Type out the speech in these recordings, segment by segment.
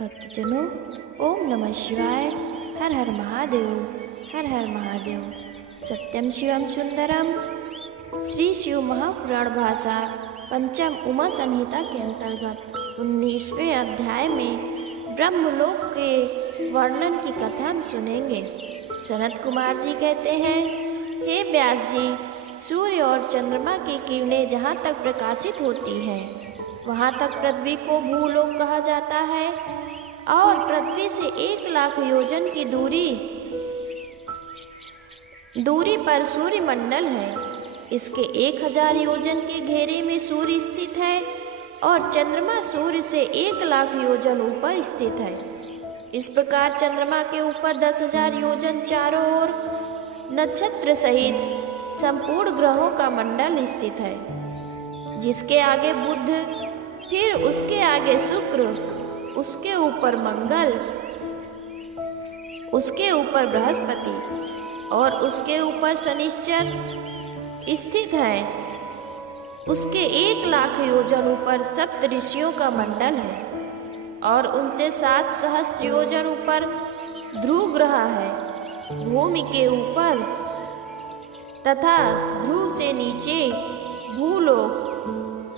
भक्तजनों, ओम नमः शिवाय। हर हर महादेव, हर हर महादेव। सत्यम शिवम सुंदरम। श्री शिव महापुराण भाषा पंचम उमा संहिता के अंतर्गत 19वें अध्याय में ब्रह्मलोक के वर्णन की कथा हम सुनेंगे। सनत कुमार जी कहते हैं, हे व्यास जी, सूर्य और चंद्रमा की किरणें जहाँ तक प्रकाशित होती हैं वहाँ तक पृथ्वी को भूलोक कहा जाता है और पृथ्वी से 1,00,000 योजन की दूरी पर सूर्य मंडल है। इसके 1,000 योजन के घेरे में सूर्य स्थित है और चंद्रमा सूर्य से 1,00,000 योजन ऊपर स्थित है। इस प्रकार चंद्रमा के ऊपर 10,000 योजन चारों ओर नक्षत्र सहित संपूर्ण ग्रहों का मंडल स्थित है, जिसके आगे बुध, फिर उसके आगे शुक्र, उसके ऊपर मंगल, उसके ऊपर बृहस्पति और उसके ऊपर शनिश्चर स्थित है। उसके 1,00,000 योजन ऊपर सप्त ऋषियों का मंडल है और उनसे 7 सहस्त्र योजन ऊपर ध्रुव ग्रह है। भूमि के ऊपर तथा ध्रुव से नीचे भूलोक,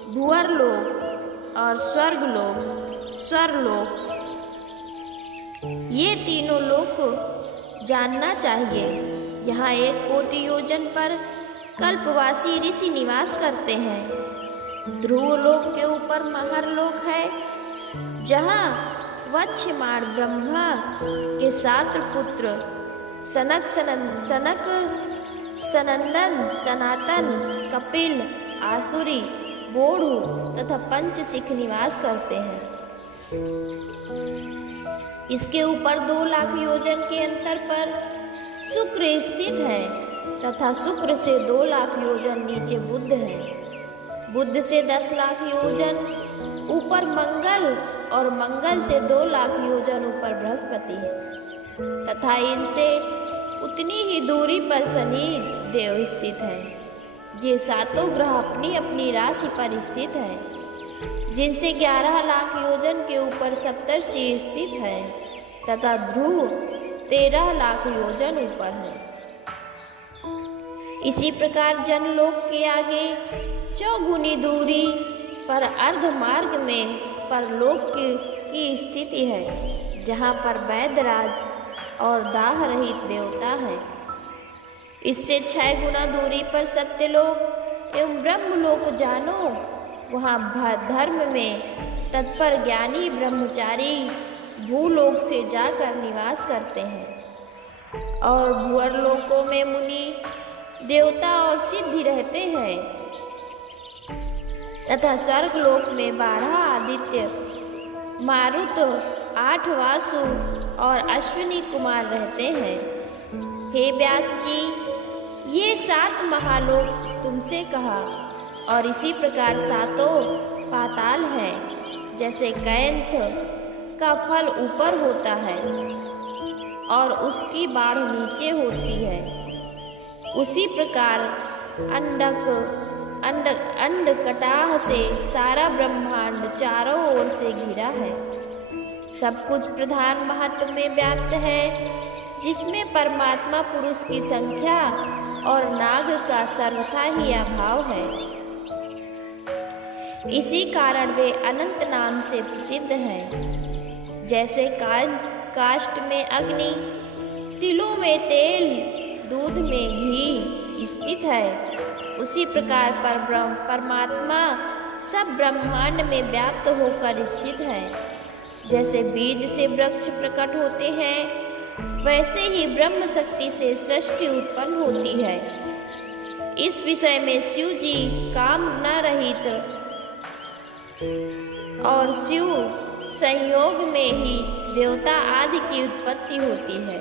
भुवरलोक और स्वरलोक, ये तीनों लोक जानना चाहिए। यहाँ 1 कोटि योजन पर कल्पवासी ऋषि निवास करते हैं। ध्रुवलोक के ऊपर महरलोक है, जहाँ वत्स्यमाण ब्रह्मा के 7 पुत्र सनक, सनंदन, सनातन, कपिल, आसुरी, बोढ़ु तथा पंचशिख निवास करते हैं। इसके ऊपर 2,00,000 योजन के अंतर पर शुक्र स्थित है तथा शुक्र से 2,00,000 योजन नीचे बुध है। बुध से 10,00,000 योजन ऊपर मंगल और मंगल से 2,00,000 योजन ऊपर बृहस्पति है तथा इनसे उतनी ही दूरी पर शनि देव स्थित है। ये 7 ग्रह अपनी अपनी राशि पर स्थित है, जिनसे 11,00,000 योजन के ऊपर सप्तर्षि स्थित है तथा ध्रुव 13,00,000 योजन ऊपर है। इसी प्रकार जनलोक के आगे 4 दूरी पर अर्ध मार्ग में परलोक की स्थिति है, जहाँ पर वैदराज और दाह रहित देवता है। इससे 6 गुना दूरी पर सत्यलोक एवं ब्रह्मलोक जानो। वहाँ धर्म में तत्पर ज्ञानी ब्रह्मचारी भूलोक से जाकर निवास करते हैं और भुवरलोकों में मुनि, देवता और सिद्धि रहते हैं तथा स्वर्गलोक में 12 आदित्य, मारुत, 8 वासु और अश्विनी कुमार रहते हैं। हे व्यास जी, ये 7 महालोक तुमसे कहा और इसी प्रकार 7 पाताल हैं। जैसे कैंथ का फल ऊपर होता है और उसकी बाढ़ नीचे होती है, उसी प्रकार अंडकटाह से सारा ब्रह्मांड चारों ओर से घिरा है। सब कुछ प्रधान महत्व में व्याप्त है, जिसमें परमात्मा पुरुष की संख्या और नाग का सर्वथा ही अभाव है। इसी कारण वे अनंत नाम से प्रसिद्ध हैं। जैसे काष्ठ में अग्नि, तिलों में तेल, दूध में घी स्थित है, उसी प्रकार परमात्मा सब ब्रह्मांड में व्याप्त होकर स्थित है। जैसे बीज से वृक्ष प्रकट होते हैं, वैसे ही ब्रह्म शक्ति से सृष्टि उत्पन्न होती है। इस विषय में शिव जी कामना रहित और शिव संयोग में ही देवता आदि की उत्पत्ति होती है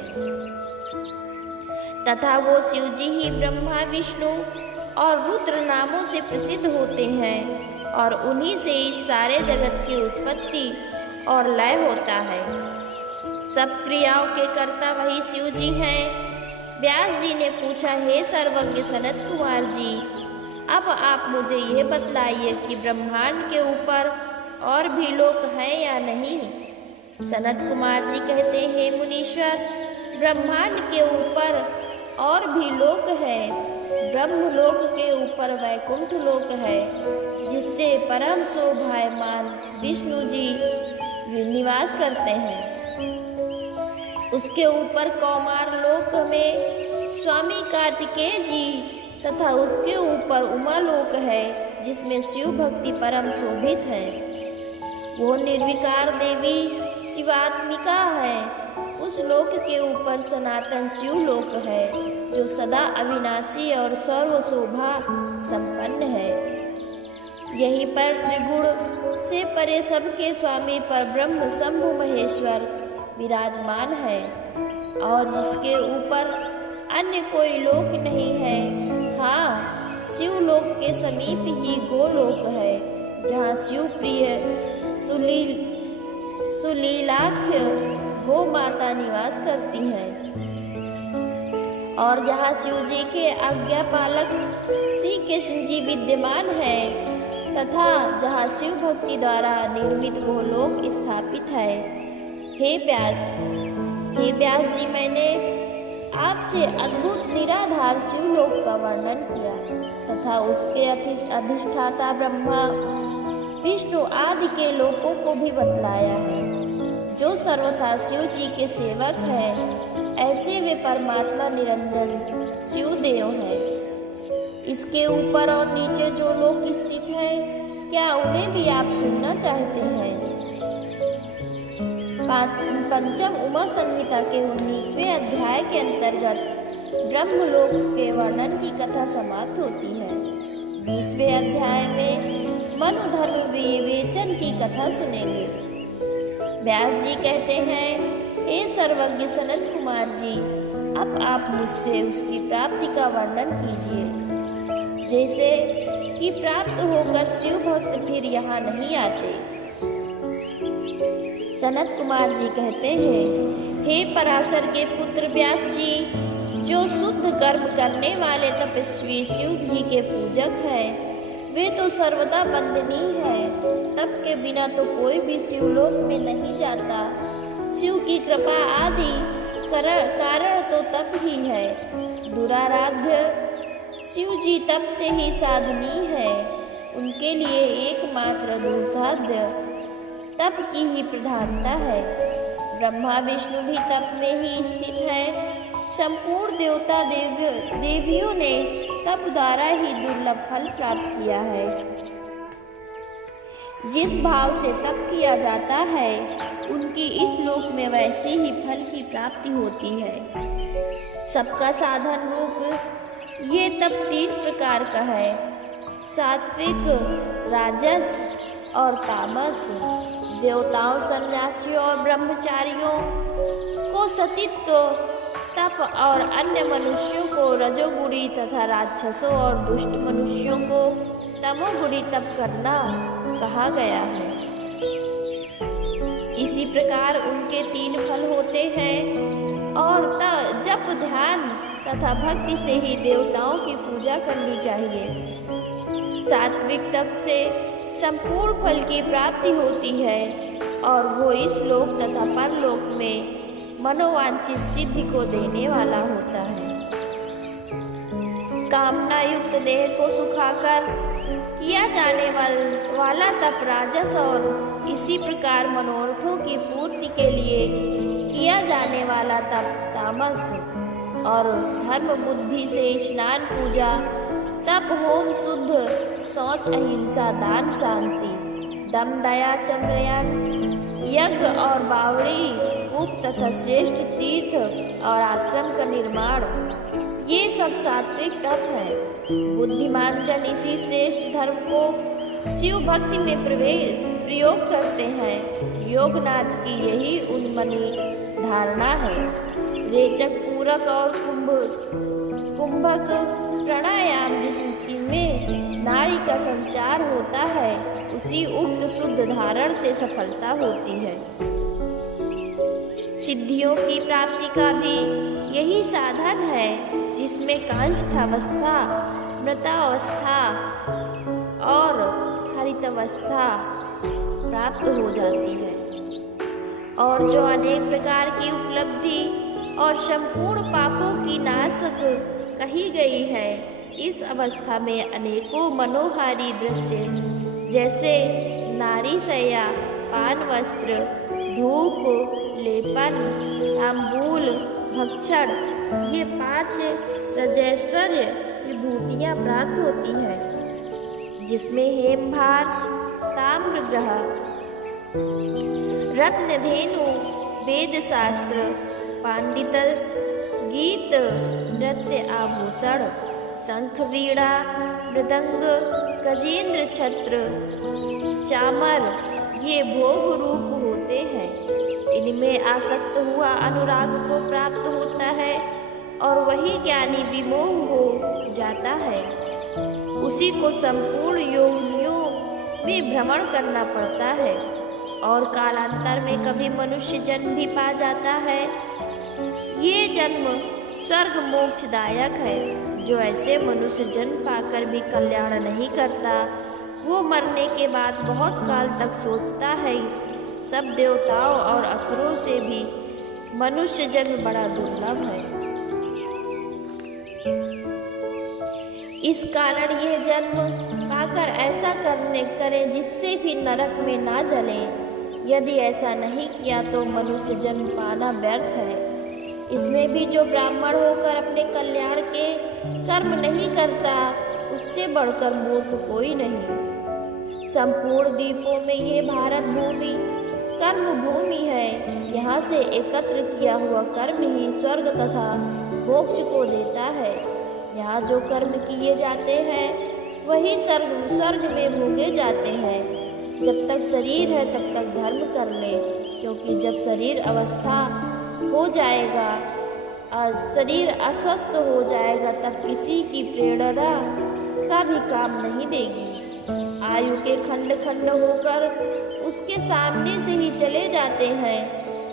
तथा वो शिव जी ही ब्रह्मा, विष्णु और रुद्र नामों से प्रसिद्ध होते हैं और उन्हीं से इस सारे जगत की उत्पत्ति और लय होता है। सब क्रियाओं के कर्ता वही शिव जी हैं। व्यास जी ने पूछा, हे सर्वज्ञ सनत कुमार जी, अब आप मुझे ये बतलाइए कि ब्रह्मांड के ऊपर और भी लोक हैं या नहीं। सनत कुमार जी कहते हैं, मुनीश्वर, ब्रह्मांड के ऊपर और भी लोक है। ब्रह्मलोक के ऊपर वैकुंठ लोक है, जिससे परम शोभायमान विष्णु जी निवास करते हैं। उसके ऊपर कौमार लोक में स्वामी कार्तिकेय जी तथा उसके ऊपर उमा लोक है, जिसमें शिव भक्ति परम शोभित है। वो निर्विकार देवी शिवात्मिका है। उस लोक के ऊपर सनातन शिव लोक है, जो सदा अविनाशी और सर्व शोभा संपन्न है। यहीं पर त्रिगुण से परे सबके स्वामी पर ब्रह्म शंभु महेश्वर विराजमान है, और जिसके ऊपर अन्य कोई लोक नहीं है। हाँ, शिवलोक के समीप ही गोलोक है, जहाँ शिव प्रिय सुलीलाख्य गो माता निवास करती है, और जहाँ शिव जी के आज्ञा पालक श्री कृष्ण जी विद्यमान है, तथा जहाँ शिव भक्ति द्वारा निर्मित गोलोक स्थापित है। हे व्यास जी, मैंने आपसे अद्भुत निराधार शिवलोक का वर्णन किया तथा उसके अधिष्ठाता ब्रह्मा विष्णु आदि के लोकों को भी बतलाया है, जो सर्वथा शिव जी के सेवक हैं। ऐसे वे परमात्मा निरंजन शिवदेव हैं। इसके ऊपर और नीचे जो लोक स्थित हैं, क्या उन्हें भी आप सुनना चाहते हैं? पंचम उमा संहिता के 19वें अध्याय के अंतर्गत ब्रह्मलोक के वर्णन की कथा समाप्त होती है। 20वें अध्याय में मनुधर्म विवेचन की कथा सुनेंगे। व्यास जी कहते हैं, हे सर्वज्ञ सनत कुमार जी, अब आप मुझसे उसकी प्राप्ति का वर्णन कीजिए, जैसे कि प्राप्त होकर शिव भक्त फिर यहाँ नहीं आते। सनत कुमार जी कहते हैं, हे पराशर के पुत्र व्यास जी, जो शुद्ध कर्म करने वाले तपस्वी शिव जी के पूजक हैं, वे तो सर्वदा वंदनीय है। तप के बिना तो कोई भी शिवलोक में नहीं जाता। शिव की कृपा आदि कारण तो तप ही है। दुराराध्य शिव जी तप से ही साधनीय है। उनके लिए एकमात्र दुर्साध्य तप की ही प्रधानता है। ब्रह्मा विष्णु भी तप में ही स्थित है। संपूर्ण देवता देवियों ने तप द्वारा ही दुर्लभ फल प्राप्त किया है। जिस भाव से तप किया जाता है, उनकी इस लोक में वैसे ही फल की प्राप्ति होती है। सबका साधन रूप ये तप 3 प्रकार का है: सात्विक, राजस और तामस। देवताओं, सन्यासियों और ब्रह्मचारियों को सतीत्व तप और अन्य मनुष्यों को रजोगुणी तथा राक्षसों और दुष्ट मनुष्यों को तमोगुणी तप करना कहा गया है। इसी प्रकार उनके 3 फल होते हैं, और जप, ध्यान तथा भक्ति से ही देवताओं की पूजा करनी चाहिए। सात्विक तप से संपूर्ण फल की प्राप्ति होती है, और वो इस लोक तथा परलोक में मनोवांछित सिद्धि को देने वाला होता है। कामना युक्त देह को सुखाकर किया जाने वाला तप राजस, और इसी प्रकार मनोरथों की पूर्ति के लिए किया जाने वाला तप तामस, और धर्म बुद्धि से स्नान, पूजा, तप, होम, शुद्ध शौच, अहिंसा, दान, शांति, दम, दया, चंद्रयान, यज्ञ और बावड़ी, कूप तथा श्रेष्ठ तीर्थ और आश्रम का निर्माण, ये सब सात्विक तप है। बुद्धिमान जन इसी श्रेष्ठ धर्म को शिव भक्ति में प्रयोग करते हैं। योगनाथ की यही उन्मनी धारणा है। रेचक, पूरक और कुंभक प्राणायाम जिसमें नाड़ी का संचार होता है, उसी उक्त शुद्ध धारण से सफलता होती है। सिद्धियों की प्राप्ति का भी यही साधन है, जिसमें काष्ठावस्था, मृतावस्था और हरितावस्था प्राप्त हो जाती है, और जो अनेक प्रकार की उपलब्धि और संपूर्ण पापों की नाशक कही गई है। इस अवस्था में अनेकों मनोहारी दृश्य जैसे नारी शैया, पान वस्त्र, धूप, लेपन, तांबूल, भक्षण, ये 5 रजैश्वर्य विभूतियाँ प्राप्त होती हैं, जिसमें हेमभार, ताम्रग्रह, रत्नधेनु, वेद शास्त्र, पांडित, गीत, नृत्य आभूषण, शंख, वीणा, मृदंग, गजेंद्र छत्र, चामर, ये भोग रूप होते हैं। इनमें आसक्त हुआ अनुराग को प्राप्त होता है और वही ज्ञानी विमोह हो जाता है। उसी को संपूर्ण योनियों में भ्रमण करना पड़ता है और कालांतर में कभी मनुष्य जन्म भी पा जाता है। ये जन्म स्वर्ग मोक्षदायक है। जो ऐसे मनुष्य जन्म पाकर भी कल्याण नहीं करता, वो मरने के बाद बहुत काल तक सोचता है, सब देवताओं और असुरों से भी मनुष्य जन्म बड़ा दुर्लभ है। इस कारण यह जन्म पाकर ऐसा करें जिससे भी नरक में ना जले। यदि ऐसा नहीं किया तो मनुष्य जन्म पाना व्यर्थ है। इसमें भी जो ब्राह्मण होकर अपने कल्याण के कर्म नहीं करता, उससे बढ़कर मूर्ख कोई नहीं। संपूर्ण द्वीपों में ये भारत भूमि कर्म भूमि है। यहाँ से एकत्र किया हुआ कर्म ही स्वर्ग तथा मोक्ष को देता है। यहाँ जो कर्म किए जाते हैं वही स्वर्ग में भोगे जाते हैं। जब तक शरीर है तब तक धर्म कर ले, क्योंकि जब शरीर अवस्था हो जाएगा, शरीर अस्वस्थ हो जाएगा, तब किसी की प्रेरणा का भी काम नहीं देगी। आयु के खंड खंड होकर उसके सामने से ही चले जाते हैं,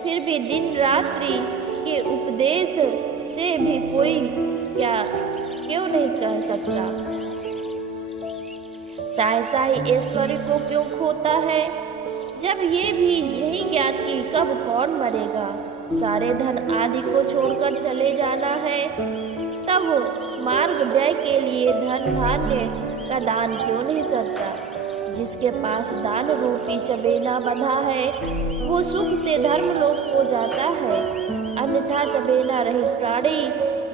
फिर भी दिन रात्रि के उपदेश से भी कोई क्यों नहीं कह सकता। साय ऐश्वर्य को क्यों खोता है, जब ये भी नहीं ज्ञात कि कब कौन मरेगा। सारे धन आदि को छोड़कर चले जाना है, तब मार्ग व्यय के लिए धन धान्य का दान क्यों नहीं करता। जिसके पास दान रूपी चबेना बंधा है, वो सुख से धर्मलोक को जाता है, अन्यथा चबेना रहित प्राणी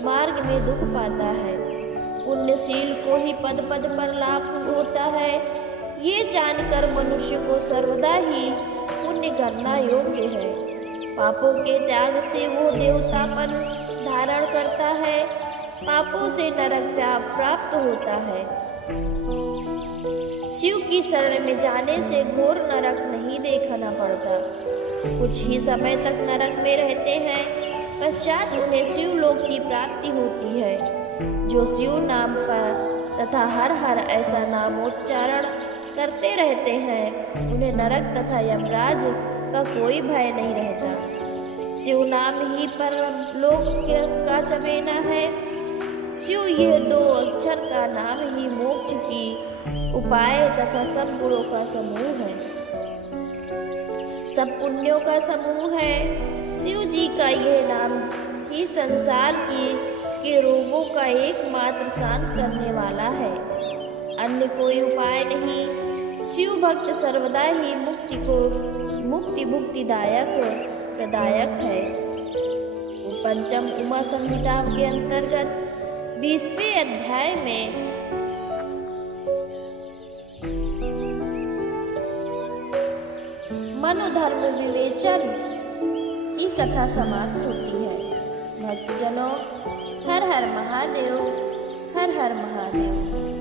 मार्ग में दुख पाता है। पुण्यशील को ही पद पद पर लाभ होता है। ये जानकर मनुष्य को सर्वदा ही पुण्य करना योग्य है। पापों के त्याग से वो देवतापन धारण करता है, पापों से नरक प्राप्त होता है। शिव की शरण में जाने से घोर नरक नहीं देखना पड़ता। कुछ ही समय तक नरक में रहते हैं, पश्चात उन्हें शिवलोक की प्राप्ति होती है। जो शिव नाम पर तथा हर हर ऐसा नामोच्चारण करते रहते हैं, उन्हें नरक तथा यमराज का कोई भय नहीं रहता। शिव नाम ही परम लोक का चबेना है। शिव यह 2 अक्षर का नाम ही मोक्ष की उपाय तथा सब गुणों का समूह है, सब पुण्यों का समूह है। शिव जी का यह नाम ही संसार के रोगों का एकमात्र शांत करने वाला है, अन्य कोई उपाय नहीं। शिव भक्त सर्वदा ही मुक्ति भुक्तिदायक प्रदायक है। पंचम उमा संहिता के अंतर्गत 20वें अध्याय में मनोधर्म विवेचन की कथा समाप्त होती है। भक्तजनों, हर हर महादेव, हर हर महादेव।